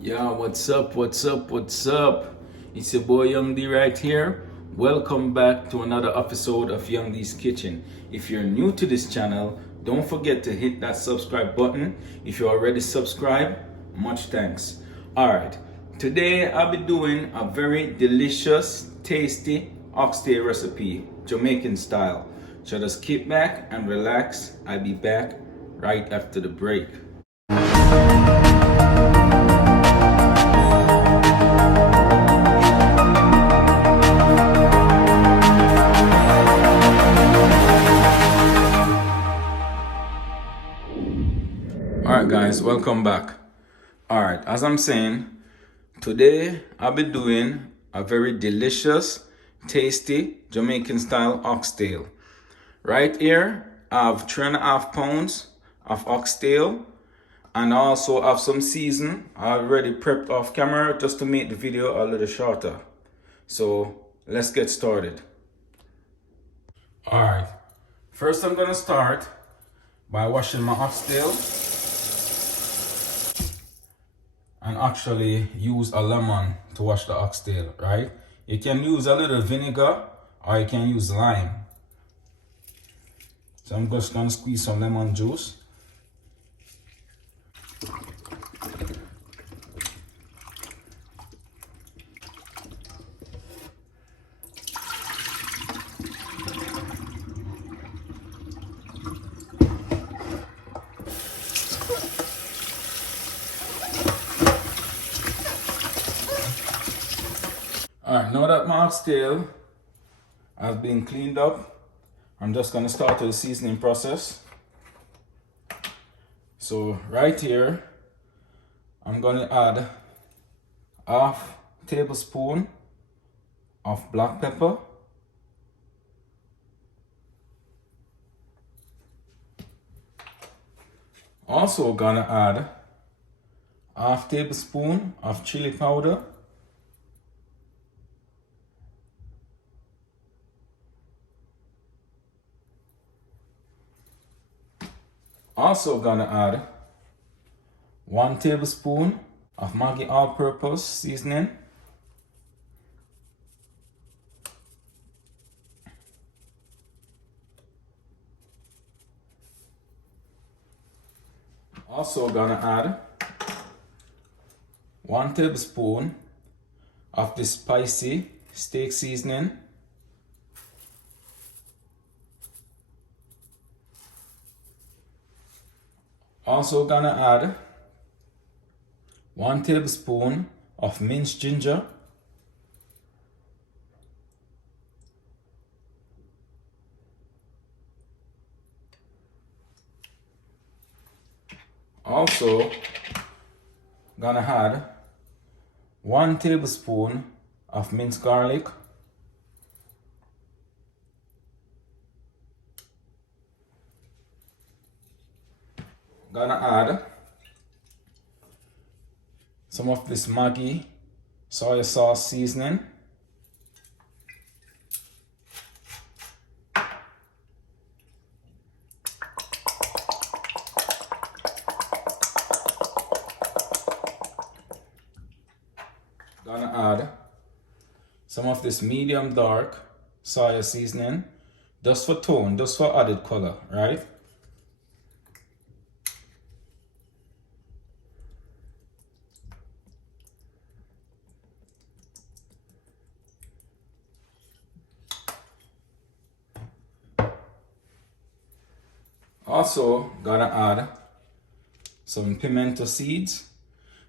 Yeah, what's up? What's up? What's up? It's your boy Young D right here. Welcome back to another episode of Young D's Kitchen. If you're new to this channel, don't forget to hit that subscribe button. If you're already subscribed, much thanks. Alright, today I'll be doing a very delicious, tasty oxtail recipe, Jamaican style. So just kick back and relax. I'll be back right after the break. Alright guys, welcome back. Alright, as I'm saying, today I'll be doing a very delicious, tasty Jamaican style oxtail. Right here, I have 3.5 pounds of oxtail and I also have some season I already prepped off camera just to make the video a little shorter. So let's get started. Alright, first I'm gonna start by washing my oxtail and actually use a lemon to wash the oxtail, right? You can use a little vinegar or you can use lime. So I'm just gonna squeeze some lemon juice. Alright, now that my oxtail has been cleaned up, I'm just gonna start with the seasoning process. So right here, I'm gonna add half tablespoon of black pepper. Also gonna add half tablespoon of chili powder. Also gonna add 1 tablespoon of Maggi all-purpose seasoning. Also gonna add 1 tablespoon of the spicy steak seasoning. Also gonna add 1 tablespoon of minced ginger. Also gonna add 1 tablespoon of minced garlic. Gonna add some of this Maggi soya sauce seasoning. Gonna add some of this medium dark soya seasoning, just for tone, just for added color, right? Also gonna add some pimento seeds,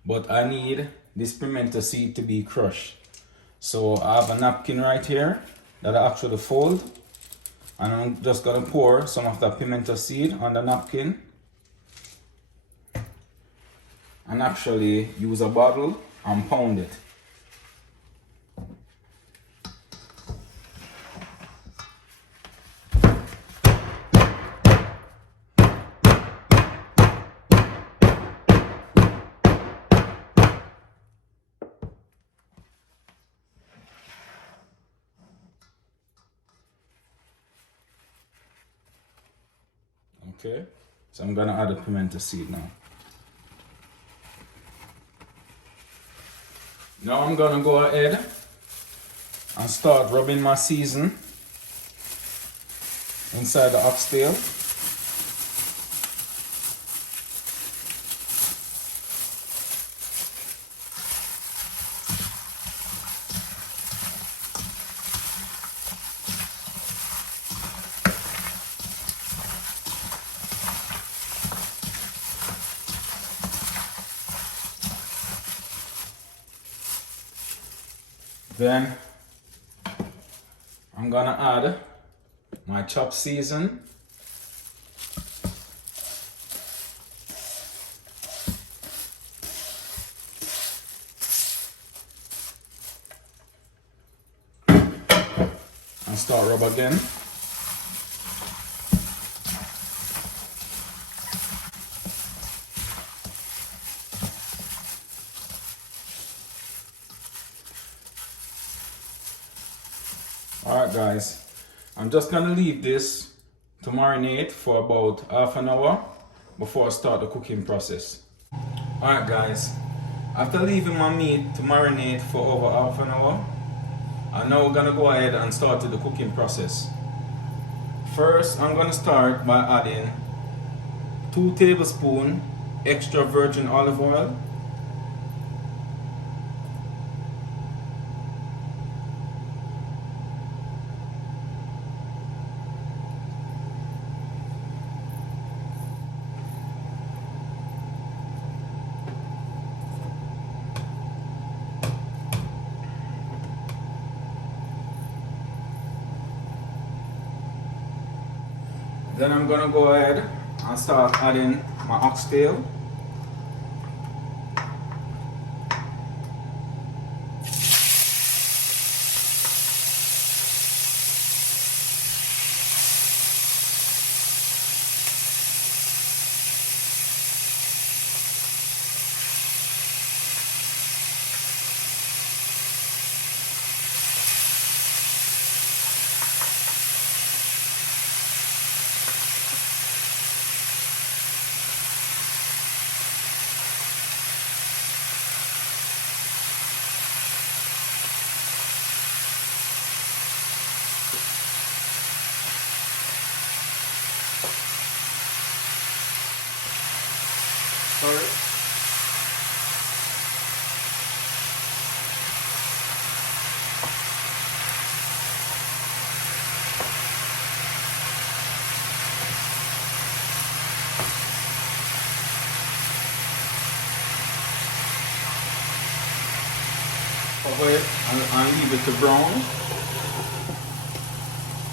but I need this pimento seed to be crushed. So I have a napkin right here that I actually fold, and I'm just gonna pour some of that pimento seed on the napkin and actually use a bottle and pound it. Okay, so I'm gonna add a pimento seed now. Now I'm gonna go ahead and start rubbing my season inside the oxtail. Then I'm gonna add my chopped season. And start rub again. Alright guys, I'm just gonna leave this to marinate for about half an hour before I start the cooking process. Alright guys, after leaving my meat to marinate for over half an hour, I'm now gonna go ahead and start the cooking process. First, I'm gonna start by adding 2 tablespoons extra virgin olive oil. Then I'm gonna go ahead and start adding my oxtail. Sorry. Cover it and leave it to brown.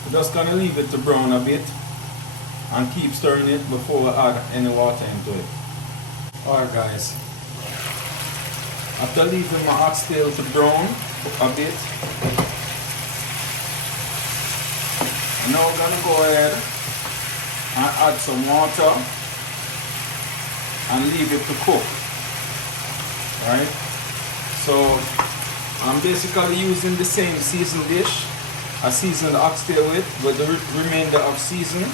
We're just gonna leave it to brown a bit and keep stirring it before we add any water into it. Alright guys, after leaving my oxtail to brown a bit, I'm now gonna go ahead and add some water and leave it to cook. Right? So I'm basically using the same seasoned dish I seasoned the oxtail with the remainder of season.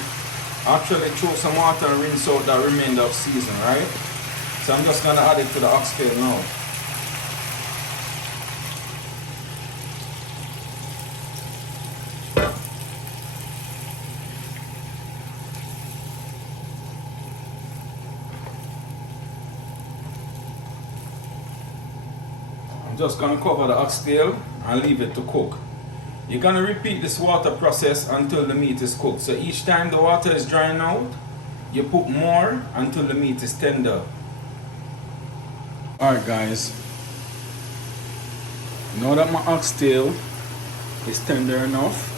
Actually throw some water and rinse out that remainder of season, right? So I'm just gonna add it to the oxtail now. I'm just gonna cover the oxtail and leave it to cook. You're gonna repeat this water process until the meat is cooked. So each time the water is drying out, you put more until the meat is tender. Alright guys, now that my oxtail is tender enough,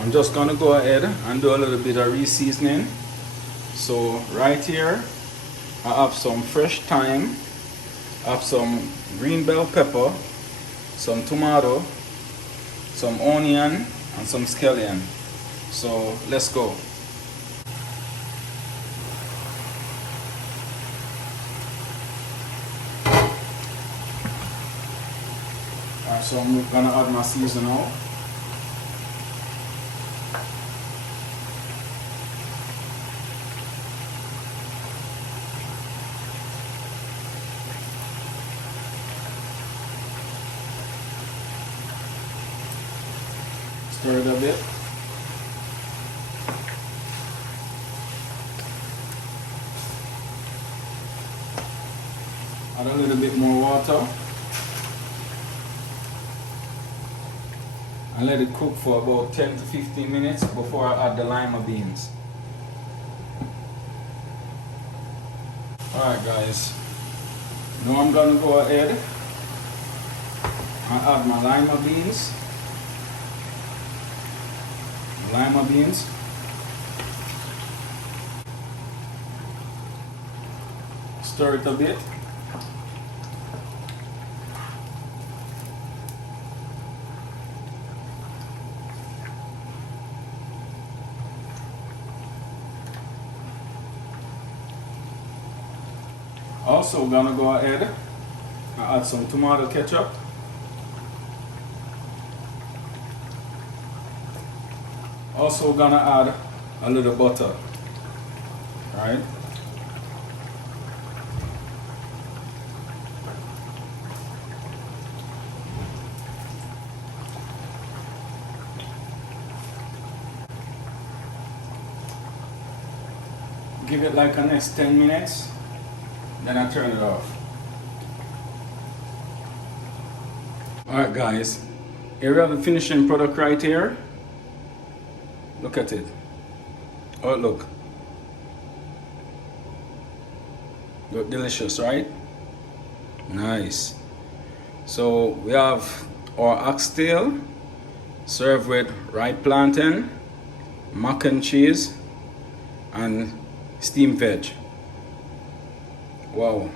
I'm just gonna go ahead and do a little bit of re-seasoning. So right here, I have some fresh thyme, I have some green bell pepper, some tomato, some onion, and some scallion. So let's go. So I'm gonna add my season now. Stir it a bit. Add a little bit more water. And let it cook for about 10 to 15 minutes before I add the lima beans. Alright guys, now I'm gonna go ahead and add my lima beans. Stir it a bit. Also gonna go ahead and add some tomato ketchup. Also gonna add a little butter. Right? Give it like a next 10 minutes. Then I turn it off. Alright guys, here we have the finishing product right here. Look at it. Oh look. Look delicious, right? Nice. So we have our oxtail served with ripe plantain, mac and cheese, and steamed veg. Wow.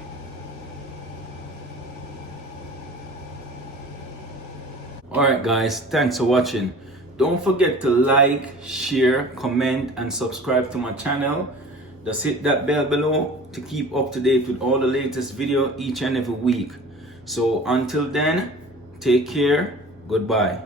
Alright guys, thanks for watching. Don't forget to like, share, comment and subscribe to my channel. Just hit that bell below to keep up to date with all the latest video each and every week. So until then, take care, goodbye.